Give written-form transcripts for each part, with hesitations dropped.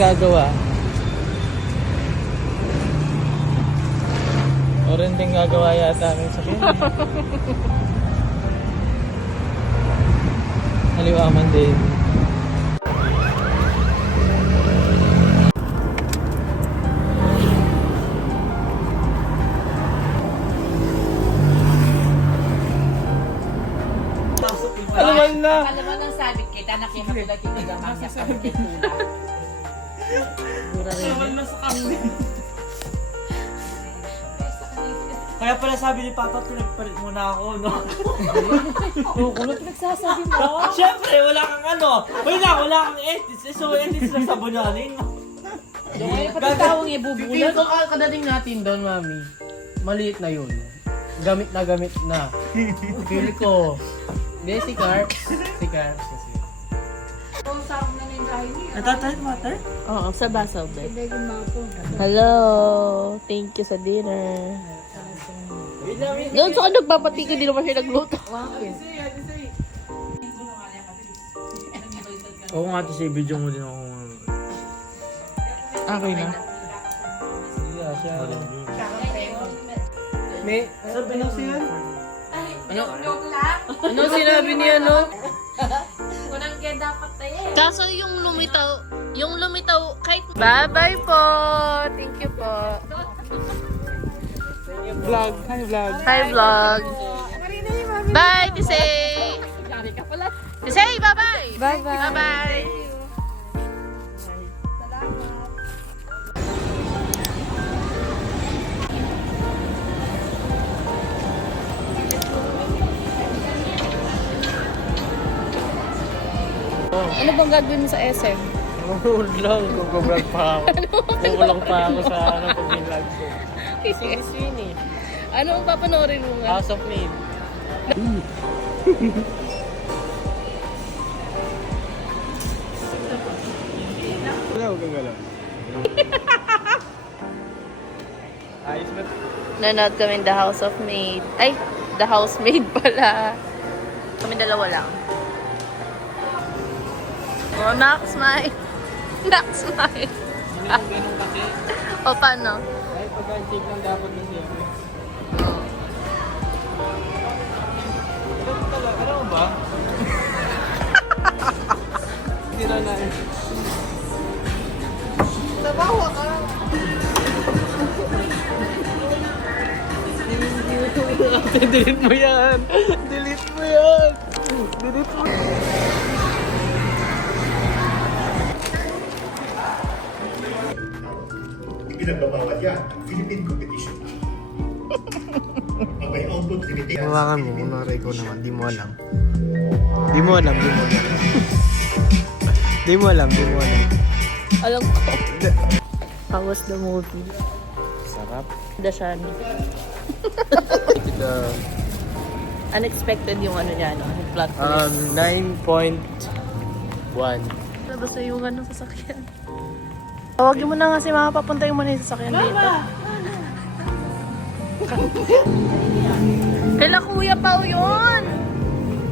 gagawa. O rin din gagawa yata ng sakyan. Haliwaman din. Alaman na! Alam mo nang sabit kita, nakimatulad yung nagamang niya sa mga tula. Alaman na sa kami. Kaya pala sabi ni Papa, pinagpalit muna ako, no? Kukulot nagsasabi mo. Siyempre, wala kang ano. Wala kang edits. So, edits na sabunanin. Yung patitawang ibubulan. Dito kadating natin doon, mami. Maliit na yun. Gamit na. Feel ko. Hindi, si Carps. Si Carps kasi. Natatay water? Oo, sa basaw ba? Hello! Thank you sa dinner. Doon sa nagpapatika, di naman siya nagluto. Oo nga, ito si video mo din ako. Okay na. Yeah, siya. May, Sabi na siya. ano sinabi niya, no? Kaso yung lumitaw, kahit... Bye-bye po! Thank you po. Vlog. Hi, vlog. Hi, vlog. Bye, Tisay! Tisay, bye-bye! Bye-bye. Bye-bye! Ano bang gagawin mo sa SM? Mahuhul lang kung vlog pa ako. Kukulang pa ako sa pag-vlog ko. Sini. Ano ang papanoorin mo nga? House of Maid. Wala, huwag kang galaw. Ayos ba? Nanood kami The House of Maid. Ay, The Housemaid pala. Kami dalawa lang. Oh, Max smile. Max smile. Hindi mo ganun kasi. O, paano? Kahit pag-check lang dapat na siya. Ganun talaga. Ano ba? Hindi na na eh. Nabawa ka! Delete mo yan! Delete mo yan! Delete mo! Pinagbabawal yan ang Philippine competition. Ang may output limitation. Hawakan mo, kunwari ikaw naman, di mo alam. Di mo alam. Alam ko. How was the movie? Sarap. Dashan. Unexpected yung ano niya, no? Yung plot twist. 9.1. Basta yung ano sasakyan. Tawagin mo na nga si mama, papuntayin mo na yung sasakyan dito. Kila Kuya Pao yun!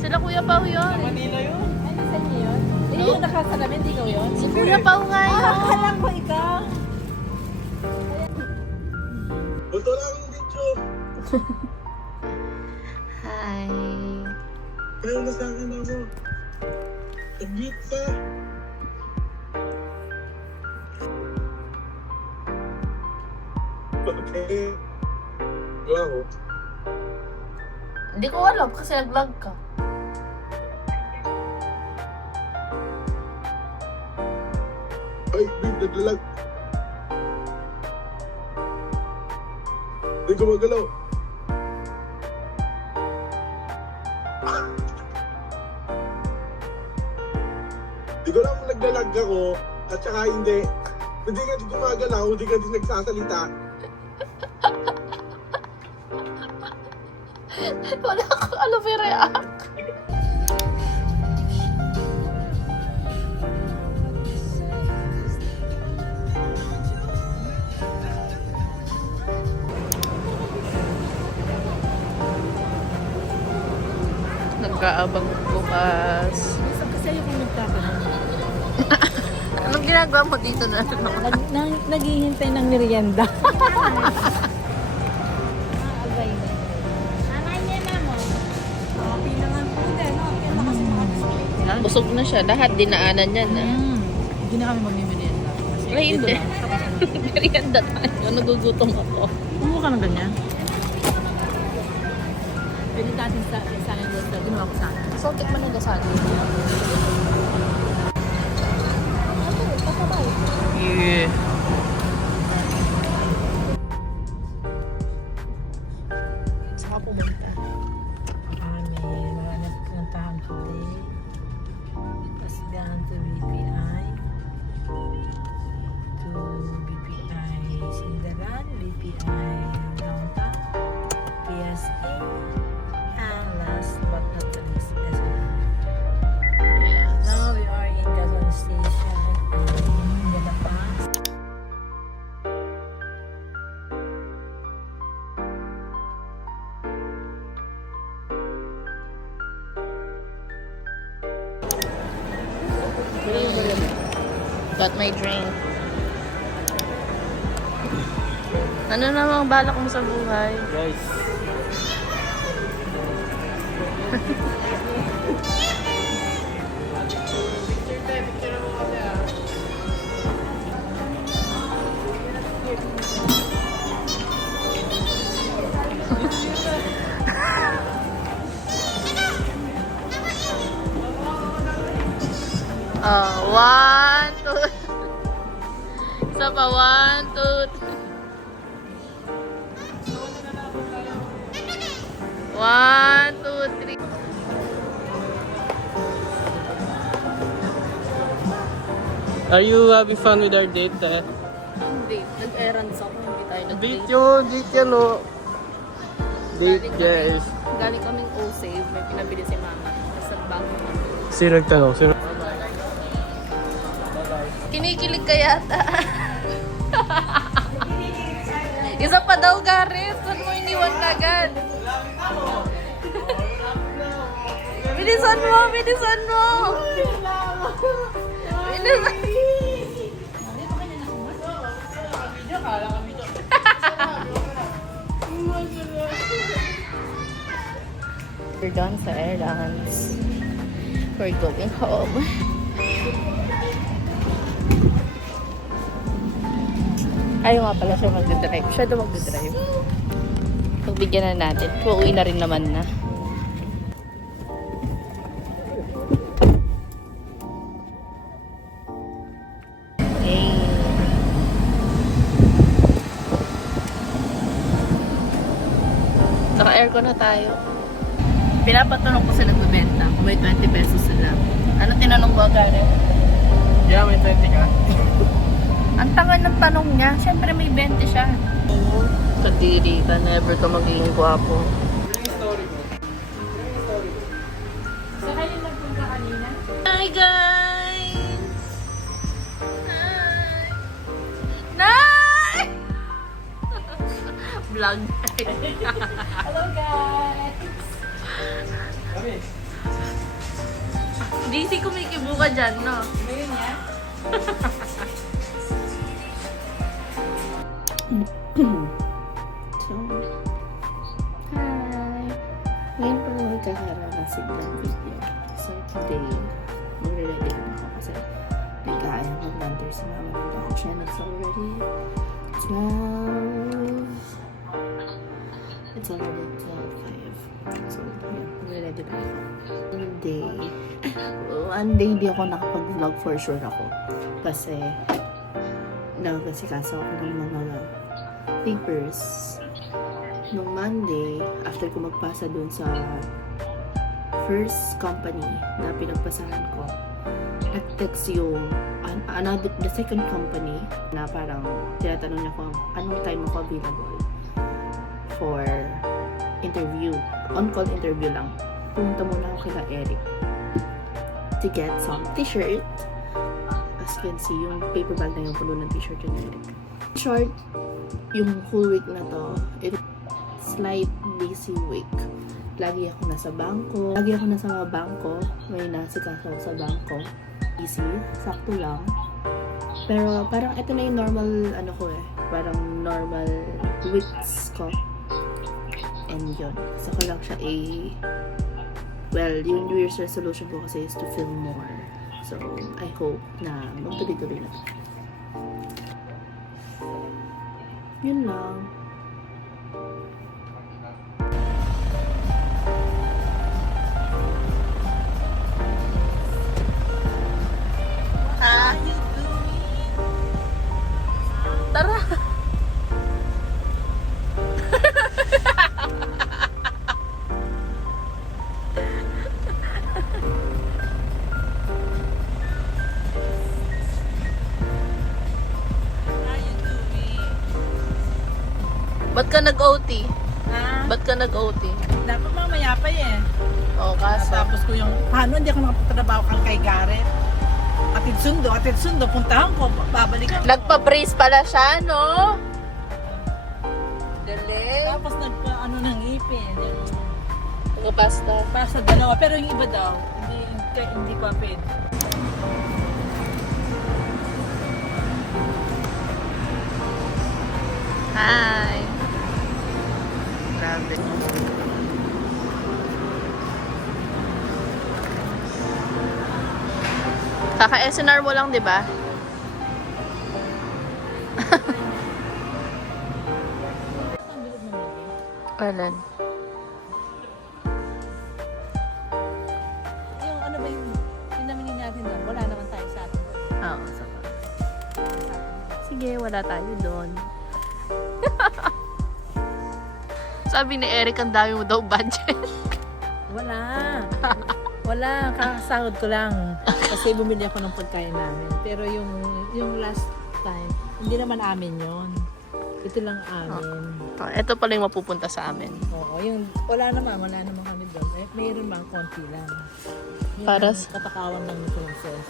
Sila Kuya Pao yun. Manila yun. Ano sa inyo yun? Eh, yung nakasalamin, di ko yun? Si Kuya Pao nga yun. Akala ko ikaw. Ito lang ang video. Hi. Ayaw na sa akin ako. Agit pa. Okay. Wow. Hindi ko alam kasi nag-vlog ka. Ay, babe, naglalag. Hindi ko magalaw. Hindi ko lang naglalag ako at saka hindi. Hindi ka din gumagalaw, hindi ka din nagsasalita. Wala akong alam yung react. Nagkaabang bukas. Kasi ayaw kong magtatanong. Anong ginagawa mo dito na? Naghihintay ng merienda. Busog na siya. Lahat dinaanan niya na. Hindi na kami magmimerienda. Ay, hindi. Merienda tayo. Nagugutom ako. Kumuha ka ng ganyan. Pwede natin sa akin na ginawa ko sa akin. So, tikman ng gasali. Yeah. Saan ka pumunta? Marami pinuntahan today. Tapos gone to BPI. To BPI Sindaran, BPI Downtown, PSA, and last but not the least, SNR. Yes. Now we are in Quezon Station in Galapas. Got my drink. Ano namang balak mo sa buhay? Guys. Oh, 1, 2. Isa pa, 1, 2, 3. 1, 2, 3. Are you having fun with our date, eh? Hindi, nag-errands ako. Hindi tayo Date nag-date. yun, date yan, oh. Date, guys. Galing kaming O-Save. May pinabili si mama. Tapos nagbago kami. Sino nagtanong? Sino? Kinikilig ka yata. Isa pa daw, Gareth. Saan mo iniwan kagad? Bilisan mo! Bilisan mo! Bilisan We're done sa errands. We're going home. Ayaw nga pala siya magdadrive. Siya daw magdadrive. Pagbigyan na natin. Uuwi na rin naman na. Hey. Naka-aircon na tayo. Pinapatanong ko sa nagbebenta kung may 20 pesos sila. Ano tinanong ko, Gareth? Yeah, may 20 ka. Ang tanga ng tanong niya. Siyempre may 20 siya. Kadiri ka. Never ka magiging gwapo. Hi guys! Hi! Nay! Vlog. Hello guys! DC, kumikibo ka dyan, no? So, hi! Ngayon po magkakaroon ng siglang video. So, today, magre-ready kami ako kasi bigayang mag-lander sa mama ng dog channels already. It's already 12:05. So, yun, magre-ready pa ako. One day, hindi ako nakapag-vlog for sure ako. Kasi, nagkasikaso ako ng mga papers. Nung Monday, after ko magpasa dun sa first company na pinagpasahan ko, nag-text yung the second company na parang tinatanong niya kung anong time ako available for interview. On-call interview lang. Pumunta muna ako kila Eric to get some t-shirt. As you can see, yung paper bag na yung puno ng t-shirt yung Eric. Short, yung whole week na to, it's slight busy week. Lagi ako nasa bangko. May nasikaso sa bangko. Busy. Sakto lang. Pero parang ito na yung normal, ano ko eh. Parang normal weeks ko. And yun. Gusto ko lang siya well, yung New Year's resolution ko kasi is to film more. So, I hope na magtuloy-tuloy na to. Yun lang. Tara! Ba't ka nag-OT? Ha? Ba't ka nag-OT? Dapat mamaya pa eh. Oo, kaso. Tapos ko yung, paano hindi ako nakapatrabaho kang kay Garrett? Atid sundo, puntahan ko, babalikan ko. Nagpa-brace pala siya, no? Galing. Tapos nagpa-ano ng ipin. Nagpasta. Para sa dalawa, pero yung iba daw, hindi ko apid. Hi! Grabe. Kaka-SNR mo lang, di ba? Alan. Yung ano ba yung pinamili natin doon, wala naman tayo sa atin. Oo, sige, wala tayo doon. Sabi ni Eric, ang dami mo daw budget. Wala. Wala, kakasahod ko lang. Kasi bumili ako ng pagkain namin. Pero yung last time, hindi naman amin yon. Ito lang amin. Ito pala yung mapupunta sa amin. Oo, yung wala naman kami doon. Mayroon lang konti lang. Yung Para katakawan lang ni Princess.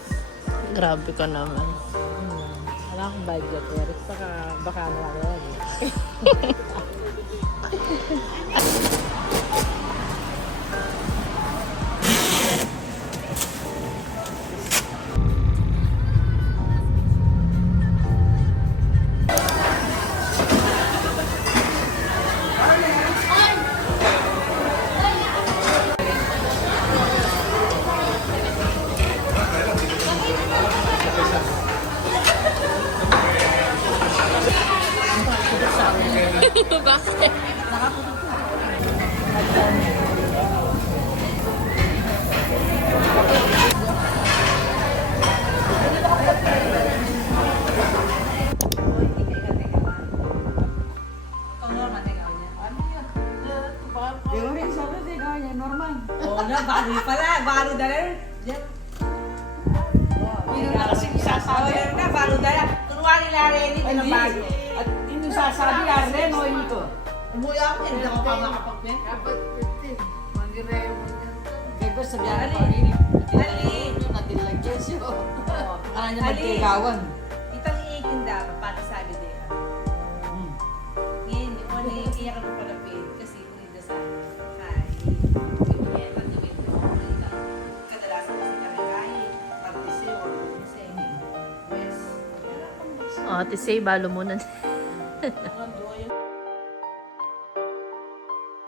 Grabe ka naman. Wala akong budget, Eric. Baka nawala. Bakit? Oo na, baro pala. Baro dala. Yun na kasi sasabi. Na, baro dala. Turuan nila rin ito ng bago. At yun yung sasabi na rin, o yun ito. Umuwi ako, hindi ako pa makapagpin. Dapat 15. Mangireyo mo yan. Gagawin sabihan ko rin. Ali! Natilagyan siya. Kaya niya magkigawan. Itang iikin dapat, pati sabi din. Ngayon, di ko na iiyak ako palapit kasi hindi sa kadalasan kasi kami kahit Martese or Wednesday. West. Oh, Ate Say, balo muna.